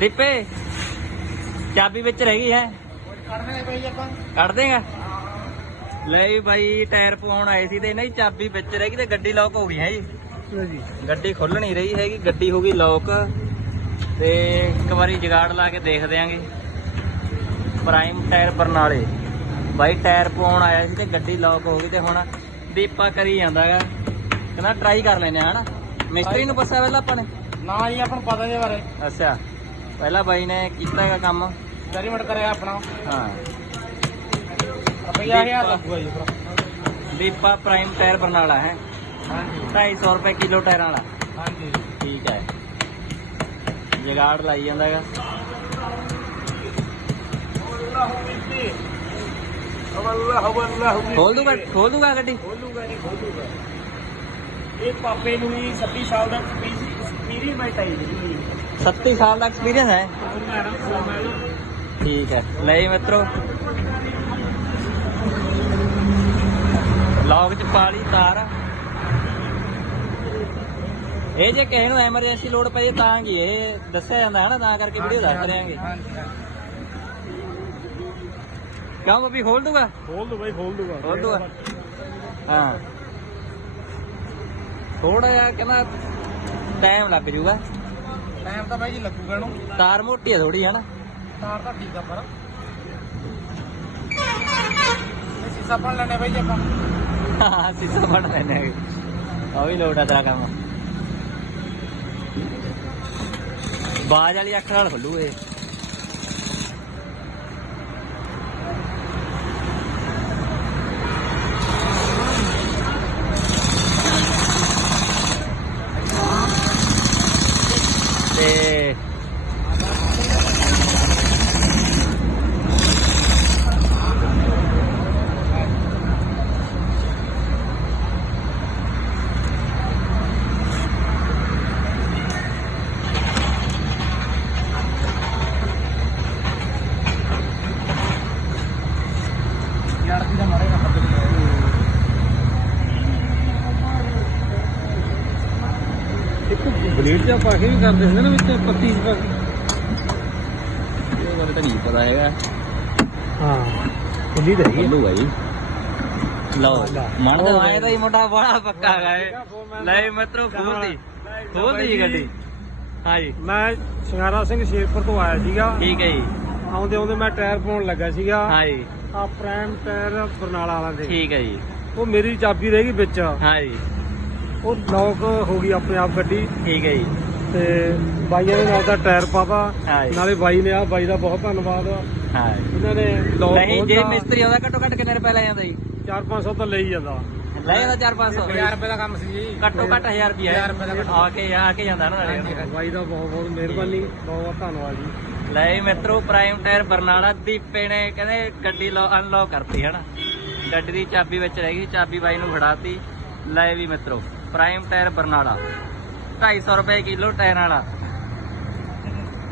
ਦੀਪੇ ਚਾਬੀ ਵਿੱਚ ਰਹਿ ਗਈ ਹੈ। ਕੱਢ ਦੇਗਾ। ਲੈ ਬਾਈ ਟਾਇਰ ਪਵਾਉਣ ਆਏ ਸੀ ਤੇ ਦੀ ਚਾਬੀ ਵਿੱਚ ਰਹਿ ਗਈ ਤੇ ਗੱਡੀ ਲੌਕ ਹੋ ਗਈ ਹੈ ਜੀ। ਗੱਡੀ ਖੁੱਲ ਨਹੀਂ ਰਹੀ ਹੈਗੀ ਗੱਡੀ ਹੋ ਗਈ ਲੌਕ ਤੇ ਇੱਕ ਵਾਰੀ ਜਗਾੜ ਲਾ ਕੇ ਦੇਖ ਦਿਆਂਗੇ। ਪ੍ਰਾਈਮ ਟਾਇਰ ਬਰਨਾਲੇ। ਬਾਈ ਟਾਇਰ ਪਵਾਉਣ ਆਇਆ ਸੀ ਤੇ ਗੱਡੀ ਲੌਕ ਹੋ ਗਈ ਤੇ ਹੁਣ ਦੀਪਾ ਕਰੀ ਜਾਂਦਾ ਹੈਗਾ ਕਹਿੰਦਾ ਟਰਾਈ ਕਰ ਲੈਨੇ ਆ ਹਨਾ? ਮਿਸਤਰੀ ਨੂੰ ਪੁੱਛਿਆ ਪਹਿਲਾਂ ਆਪਾਂ ਨੇ? ਨਾ ਜੀ ਆਪਾਂ ਨੂੰ ਪਤਾ ਜੇ ਬਾਰੇ। ਅੱਛਾ। ਪਹਿਲਾਂ ਬਾਈ ਨੇ ਕੀਤਾ ਹੈਗਾ ਕੰਮ। ਜਰੀਮਟ ਕਰਿਆ ਆਪਣਾ। ਹਾਂ। ਰੁਪਈਆ 1000 ਲੱਗੂਗਾ ਜੀ ਦੀਪਾ ਪ੍ਰਾਈਮ ਟਾਇਰ ਬਰਨਾਲਾ ਹੈ। ਹਾਂਜੀ। 250 ਰੁਪਏ ਕਿਲੋ ਟਾਇਰਾਂ ਵਾਲਾ। ਹਾਂਜੀ। ਠੀਕ ਹੈ। ਜਗਾੜ ਲਾਈ ਜਾਂਦਾ ਹੈਗਾ। ਖੋਲ ਦੂਗਾ ਖੋਲ ਦੂਗਾ ਗੱਡੀ। ਖੋਲੂਗਾ ਨਹੀਂ ਖੋਲੂਗਾ। ਇਹ ਪਾਪੇ ਨੂੰ ਵੀ 26 ਸਾਲ ਦਾ ਐਕਸਪੀਰੀਮੈਂਟ ਹੈ ਜੀ 37 ਸਾਲ ਦਾ ਐਕਸਪੀਰੀਅੰਸ ਹੈ? ਠੀਕ ਹੈ। ਲੈ ਜੀ ਮਿੱਤਰੋ। ਲੌਗ ਚ ਪਾ ਲਈ ਤਾਰ। ਇਹ ਜੇ ਕਿਸੇ ਨੂੰ ਐਮਰਜੈਂਸੀ ਲੋੜ ਪਈ ਤਾਂ ਕੀ ਇਹ ਦੱਸਿਆ ਜਾਂਦਾ ਹੈ ਨਾ ਤਾਂ ਕਰਕੇ ਵੀਡੀਓ ਦੱਸ ਰਹੇ ਹਾਂਜੀ ਕਿਉਂ ਬੱਬੀ ਖੋਲ ਦੂਗਾ ਖੋਲ ਦੋ ਬਾਈ ਖੋਲ ਦੂਗਾ ਖੋਲ ਦੂਗਾ ਹਾਂ। ਥੋੜਾ ਜਿਹਾ ਕਹਿੰਦਾ ਟਾਈਮ ਲੱਗ ਜੂਗਾ ਟਾਈਮ ਤਾਂ ਬਾਈ ਜੀ ਲੱਗੂਗਾ ਇਹਨੂੰ। ਤਾਰ ਮੋਟੀ ਹੈ ਥੋੜੀ ਹੈ ਨਾ ਤਾਰ ਤਾਂ ਠੀਕ ਆ ਪਰ। ਇਹ ਸੀਸਾ ਪਣ ਲੈਣੇ ਬਾਈ ਜੀ ਆਪਾਂ। ਹਾਂ ਬਣ ਲੈਣੇ ਆ। ਵੀ ਲੋਟ ਆ ਤੇਰਾ ਕੰਮ। ਬਾਜ ਵਾਲੀ ਅੱਖ ਨਾਲ ਖੁੱਲੂ ਇਹ। ਤੇ ਬਲੇਡ ਜਾਂ ਪਾ ਕੇ ਵੀ ਕਰਦੇ ਹੁੰਦੇ ਨਾ ਵਿੱਚ ਪੱਤੀ ਪਾ ਕੇ। ਇਹ ਬਾਰੇ ਤਾਂ ਨਹੀਂ ਪਤਾ ਹੈਗਾ। ਹਾਂ ਖੁੱਲੀ ਤਾਂ ਹੈਗੀ ਖੁੱਲੂਗਾ ਜੀ। ਲਓ। ਮਨ ਤਾਂ ਆਏ ਤਾਂ ਹੀ ਮੁੰਡਾ ਬੜਾ ਪੱਕਾ ਹੈਗਾ ਇਹ। ਲੈ ਮਿੱਤਰੋ ਖੋਲਦੀ ਖੋਲਦੀ ਗੱਡੀ। ਹਾਂਜੀ ਮੈਂ ਸ਼ਿੰਗਾਰਾ ਸਿੰਘ ਸ਼ੇਰਪੁਰ ਤੋਂ ਆਇਆ ਸੀਗਾ। ਠੀਕ ਹੈ ਜੀ। ਆਉਂਦੇ ਆਉਂਦੇ ਮੈਂ ਟਾਇਰ ਪਾਉਣ ਲੱਗਾ ਸੀਗਾ। ਹਾਂਜੀ ਆ ਪ੍ਰਾਈਮ ਟਾਇਰ ਬਰਨਾਲਾ ਵਾਲਾ ਦੇ। ਠੀਕ ਹੈ ਜੀ। ਉਹ ਮੇਰੀ ਚਾਬੀ ਰਹਿ ਗਈ ਵਿੱਚ। ਹਾਂਜੀ ਉਹ ਲੌਕ ਹੋ ਗਈ ਆਪਣੇ ਆਪ ਗੱਡੀ। ਠੀਕ ਹੈ ਜੀ। ਤੇ ਬਾਈਆਂ ਨੇ ਨਾਲ ਦਾ ਟਾਇਰ ਹਾਂਜੀ। ਨਾਲੇ ਬਾਈ ਨੇ ਆ ਬਾਈ ਦਾ ਬਹੁਤ ਧੰਨਵਾਦ। ਹਾਂਜੀ ਇਹਨਾਂ ਨੇ ਲੌਕ ਨਹੀਂ ਜੇ ਮਿਸਤਰੀ ਆਉਂਦਾ ਘੱਟੋ ਘੱਟ ਕਿੰਨੇ ਰੁਪਏ ਲੈ ਜਾਂਦਾ ਜੀ? 4-500 ਤਾਂ ਲਈ ਜਾਂਦਾ। ਲੈ ਜਾਂਦਾ 4-500 ਰੁਪਏ ਦਾ ਕੰਮ ਸੀ ਜੀ। ਘੱਟੋ ਘੱਟ 1000 ਰੁਪਏ ਹਜ਼ਾਰ ਰੁਪਏ ਦਾ ਘੱਟੋ ਆ ਕੇ ਆ ਕੇ ਜਾਂਦਾ ਨਾ ਨਾਲੇ। ਬਾਈ ਦਾ ਬਹੁਤ ਬਹੁਤ ਮਿਹਰਬਾਨੀ ਬਹੁਤ ਬਹੁਤ ਧੰਨਵਾਦ ਜੀ। ਲੈ ਜੀ ਮਿੱਤਰੋ ਪ੍ਰਾਈਮ ਟਾਇਰ ਬਰਨਾਲਾ ਦੀਪੇ ਨੇ ਕਹਿੰਦੇ ਗੱਡੀ ਲੋ ਅਨਲੌਕ ਕਰਤੀ ਹਨਾ? ਗੱਡੀ ਦੀ ਚਾਬੀ ਵਿੱਚ ਰਹਿ ਗਈ ਚਾਬੀ ਬਾਈ ਨੂੰ ਫੜਾਤੀ। ਲੈ ਵੀ ਮਿੱਤਰੋ। Prime tyre Barnala. 250 ਰੁਪਏ ਕਿਲੋ ਟਾਇਰ ਵਾਲਾ।